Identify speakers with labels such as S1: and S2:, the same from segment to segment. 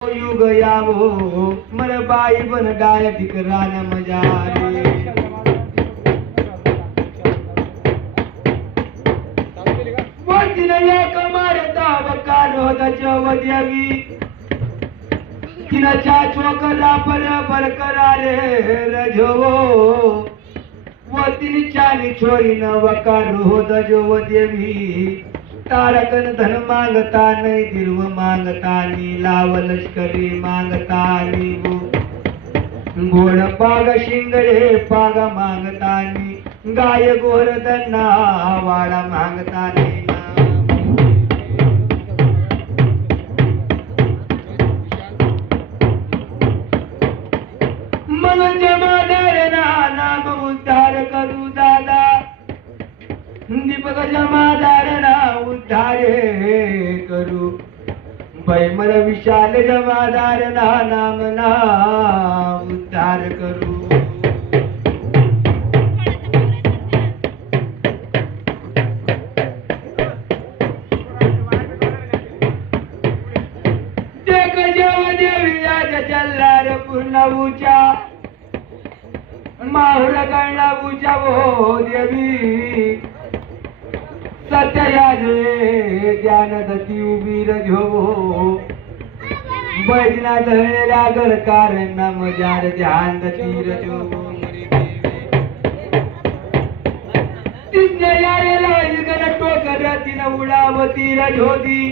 S1: युग यावो मर बाई बन डाय ठिकरान मजा वजन एक मारता वकारो दजव देवी तिनं चाचो करा पर पर करा रे रजवो. वतीन चानी छोरी न वकारो हो दजव देवी. तारकन धन मागता नाही दिर्व मागता नी लाव लष्करी मागता नी. गोड पाग शिंगडे पाग मागतानी गाय वाडा मागतानी मन दीपक जमादार उद्धार करू. बैमल विशाल जमादार ना नाम ना उद्धार करू. देख पूर्ण माहुर गणला उचा हो देवी. सत्ययाजे ज्ञान दती उभी रजो बैजना धरलेल्या गडकार नाम जार ध्यान दती रजो तिथं यायला इगन टोकर उडावती रजोदी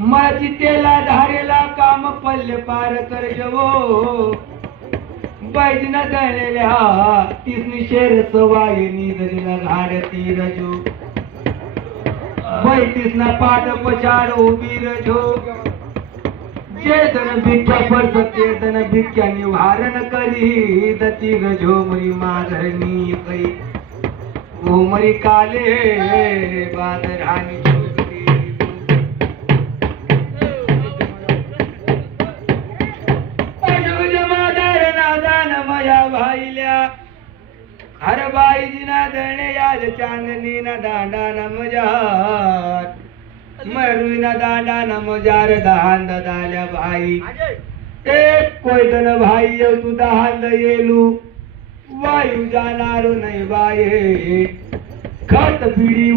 S1: मला चित्तेला धारेला काम पल्ले पार कर जवो. बैजना हा तिसनी शेर सवायनी दरीला घाडती रजो बैतीस ना पाठ पछाड उभी रजो. चेतन भिक्षा भिक्या पडत ते धन निवारण करी दती रजो मरी माधरणी कै ओ मरी काले बादरानी हर बाईजी ना दळणे याज चांदणी ना दांडा ना मजार. मरुई ना दांडा ना मजार दहांद दाल्या भाई. एक कोयतन भाई तू दहांद येलू. वायू जाणार नाही बाये. खत पिढी